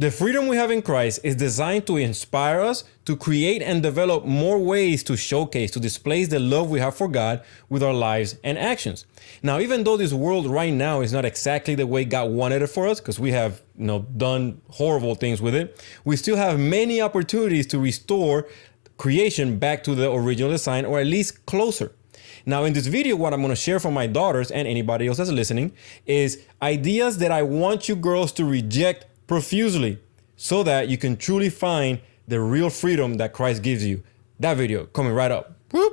The freedom we have in Christ is designed to inspire us to create and develop more ways to showcase, to display the love we have for God with our lives and actions. Now, even though this world right now is not exactly the way God wanted it for us, because we have done horrible things with it, we still have many opportunities to restore creation back to the original design, or at least closer. Now, in this video, what I'm going to share for my daughters and anybody else that's listening is ideas that I want you girls to reject profusely so that you can truly find the real freedom that Christ gives you. That video coming right up. Whoop.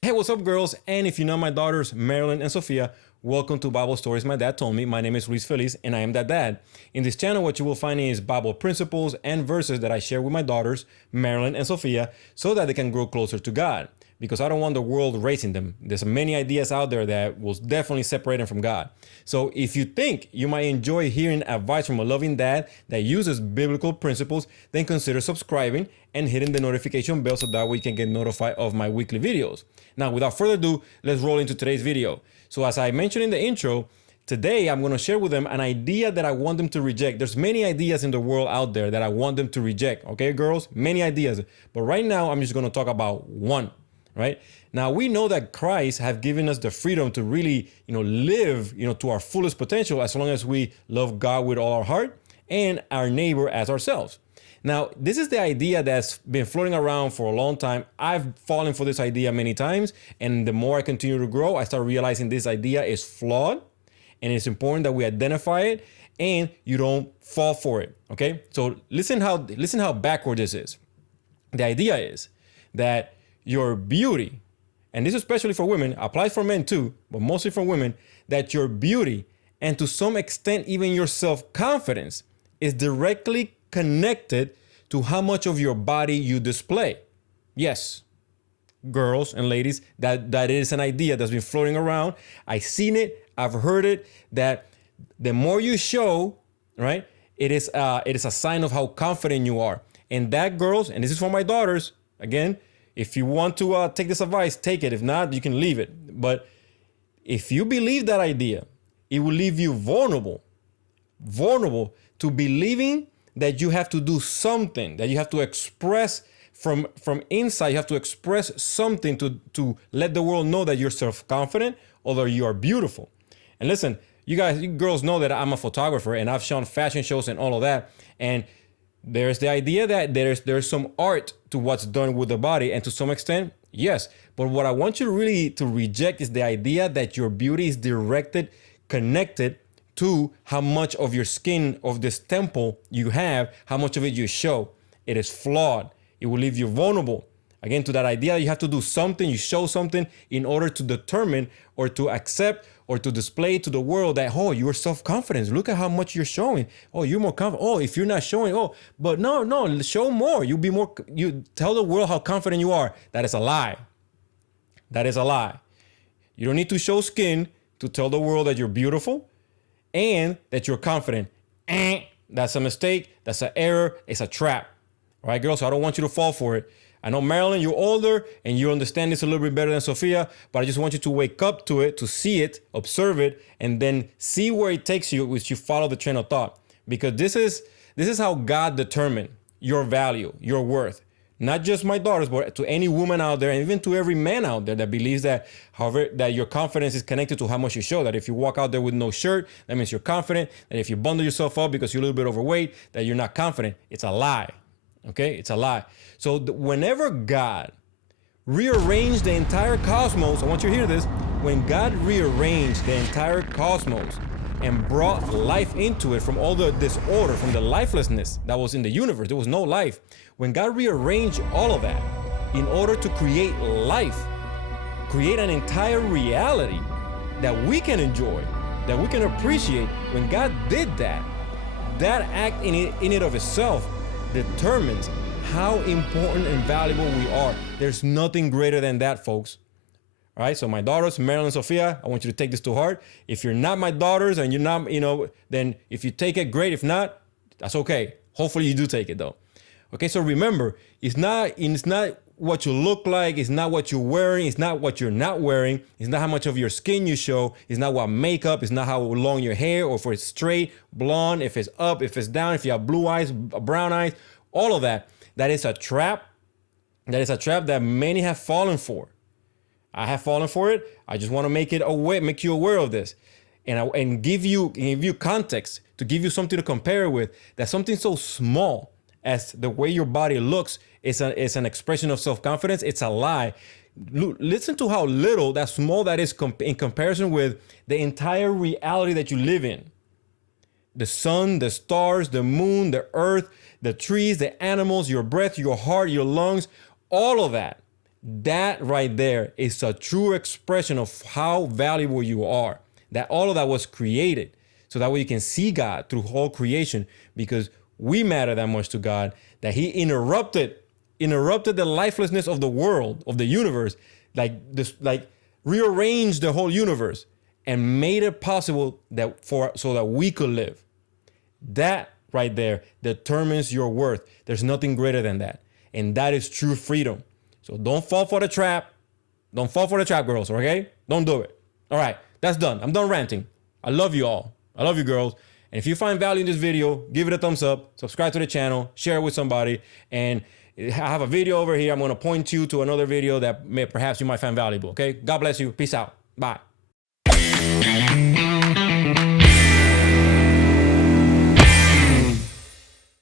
Hey, what's up, girls? And if you know my daughters, Marilyn and Sophia, welcome to Bible Stories My Dad Told Me. My name is Luis Feliz, and I am that dad. In this channel, what you will find is Bible principles and verses that I share with my daughters, Marilyn and Sophia, so that they can grow closer to God. Because I don't want the world raising them. There's many ideas out there that will definitely separate them from God. So if you think you might enjoy hearing advice from a loving dad that uses biblical principles, then consider subscribing and hitting the notification bell so that way you can get notified of my weekly videos. Now, without further ado, let's roll into today's video. So as I mentioned in the intro, today I'm going to share with them an idea that I want them to reject. There's many ideas in the world out there that I want them to reject. Okay, girls? Many ideas. But right now, I'm just going to talk about one. Right now, we know that Christ have given us the freedom to really, live, to our fullest potential as long as we love God with all our heart and our neighbor as ourselves. Now, this is the idea that's been floating around for a long time. I've fallen for this idea many times, and the more I continue to grow, I start realizing this idea is flawed, and it's important that we identify it and you don't fall for it. Okay, so listen how backward this is. The idea is that your beauty, and this especially for women, applies for men too, but mostly for women, that your beauty and to some extent even your self-confidence is directly connected to how much of your body you display. Yes, girls and ladies, that is an idea that's been floating around. I've seen it, I've heard it, that the more you show, right, it is a sign of how confident you are. And that, girls, and this is for my daughters, again, if you want to take this advice, take it. If not, you can leave it. But if you believe that idea, it will leave you vulnerable to believing that you have to do something, that you have to express from inside. You have to express something to let the world know that you're self-confident or that you are beautiful. And listen, you girls know that I'm a photographer and I've shown fashion shows and all of that. And there's the idea that there's some art to what's done with the body, and to some extent, yes. But what I want you really to reject is the idea that your beauty is connected to how much of your skin, of this temple you have, how much of it you show. It is flawed. It will leave you vulnerable. Again, to that idea, you have to do something, you show something in order to determine or to accept or to display to the world that, oh, you're self-confident. Look at how much you're showing. Oh, you're more confident. Oh, if you're not showing, but no, show more. You tell the world how confident you are. That is a lie. That is a lie. You don't need to show skin to tell the world that you're beautiful and that you're confident. That's a mistake. That's an error. It's a trap. All right, girls, so I don't want you to fall for it. I know, Marilyn, you're older and you understand this a little bit better than Sophia, but I just want you to wake up to it, to see it, observe it, and then see where it takes you, which you follow the train of thought. Because this is how God determined your value, your worth. Not just my daughters, but to any woman out there, and even to every man out there that believes that, however, that your confidence is connected to how much you show. That if you walk out there with no shirt, that means you're confident. That if you bundle yourself up because you're a little bit overweight, that you're not confident. It's a lie. Okay, it's a lie. So whenever God rearranged the entire cosmos, I want you to hear this. When God rearranged the entire cosmos and brought life into it from all the disorder, from the lifelessness that was in the universe, there was no life. When God rearranged all of that in order to create life, create an entire reality that we can enjoy, that we can appreciate, when God did that, that act in it of itself determines how important and valuable we are. There's nothing greater than that, folks. All right, so my daughters, Marilyn and Sophia, I want you to take this to heart. If you're not my daughters and you're not, then if you take it, great. If not, that's okay. Hopefully you do take it though. Okay, so remember, it's not what you look like. It's not what you're wearing. It's not what you're not wearing. It's not how much of your skin you show. It's not what makeup. It's not how long your hair, or if it's straight, blonde, if it's up, if it's down, if you have blue eyes, brown eyes, all of that. That is a trap. That is a trap that many have fallen for. I have fallen for it. I just want to make you aware of this, and give you context, to give you something to compare it with. That something so small as the way your body looks is an expression of self-confidence. It's a lie. Listen to how little, that small that is in comparison with the entire reality that you live in. The sun, the stars, the moon, the earth, the trees, the animals, your breath, your heart, your lungs, all of that. That right there is a true expression of how valuable you are. That all of that was created so that way you can see God through whole creation, because we matter that much to God that he interrupted the lifelessness of the world, of the universe, like rearranged the whole universe and made it possible so that we could live. That right there determines your worth. There's nothing greater than that. And that is true freedom. So don't fall for the trap. Don't fall for the trap, girls, okay? Don't do it. All right, that's done. I'm done ranting. I love you all. I love you, girls. And if you find value in this video, give it a thumbs up, subscribe to the channel, share it with somebody. And I have a video over here. I'm going to point you to another video that perhaps you might find valuable, okay? God bless you. Peace out. Bye.